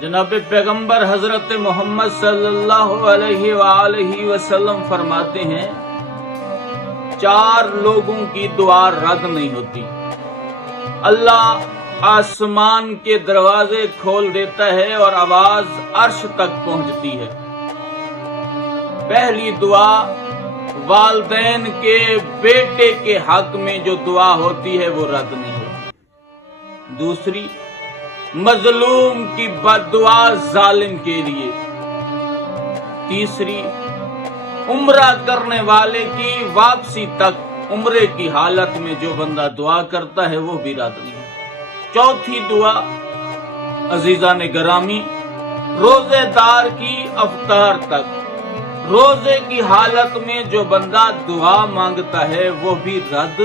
जनाब पैगंबर हजरत मोहम्मद सल्लल्लाहु अलैहि वसल्लम फरमाते हैं, 4 लोगों की दुआ रद्द नहीं होती। अल्लाह आसमान के दरवाजे खोल देता है और आवाज अर्श तक पहुंचती है। पहली दुआ वालिदैन के बेटे के हक में जो दुआ होती है वो रद्द नहीं होती। दूसरी, मजलूम की बद्दुआ जालिम के लिए। तीसरी, उम्रा करने वाले की वापसी तक उम्रे की हालत में जो बंदा दुआ करता है वो भी रद्द नहीं होती। चौथी दुआ अजीजान गरामी, रोजेदार की अफ्तार तक रोजे की हालत में जो बंदा दुआ मांगता है वो भी रद्द